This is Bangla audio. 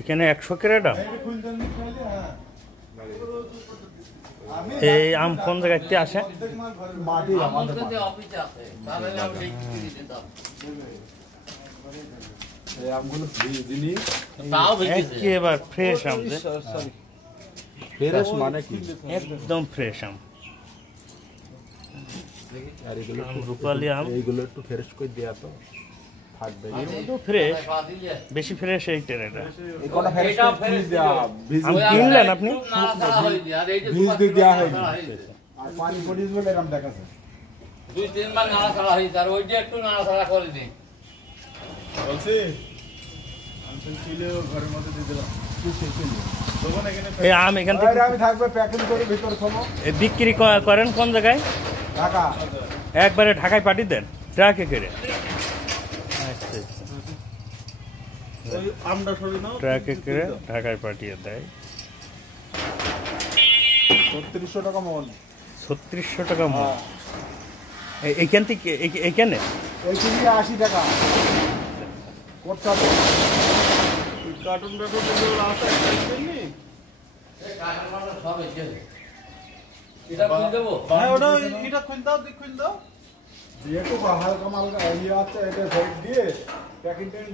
এখানে 100 ক্যারেট আম। এই আম কোন জায়গাতে আসে? একেবারে ফ্রেশ আম, ফ্রেশ মানে কি? একদম ফ্রেশ আম। রূপালি আম এইগুলো একটু ফ্রেশ করে দেয়া তো থাকবে। ফ্রেশ, বেশি ফ্রেশ এইটার। এটা এই কোটা ফ্রেশ করে দেয়া আম কিনলেন আপনি? বীজ দিয়ে দেয়া হয় আর পানি পড়িস বলে এরকম দেখাছে। 2-3 বার নাড়াচাড়া হয়েছে আর ওই যে একটু নাড়াচাড়া করে দিই বলছি আমসন ছিল ঘরের মধ্যে দিয়ে দিলাম। তখন এখানে এই আম এখান থেকে আমি থাকবে প্যাকেট করে ভিতর থবো। বিক্রি করেন কোন জায়গায়? ঢাকা। একবারে ঢাকায় পাঠিয়ে দেন ট্রাকে করে? আচ্ছা আচ্ছা, ওই আমটা সরি নাও, ট্রাকে করে ঢাকায় পাঠিয়ে দেয়। ৩৬০০ টাকা মন। ৩৬০০ টাকা মন। এইখান থেকে এইখানে এইখানে ৮০ টাকা করতে হবে। কার্টুন টাটুন যেগুলো আছে একদমই এই কাটার মাটা সব এসে এটা খুলে দেবো। হ্যাঁ ওটা এটা খুল দাও, খুল দাও। দিয়ে তো হালকা মালকা ইয়ে আছে, এটা সাইড দিয়ে প্যাকিং করে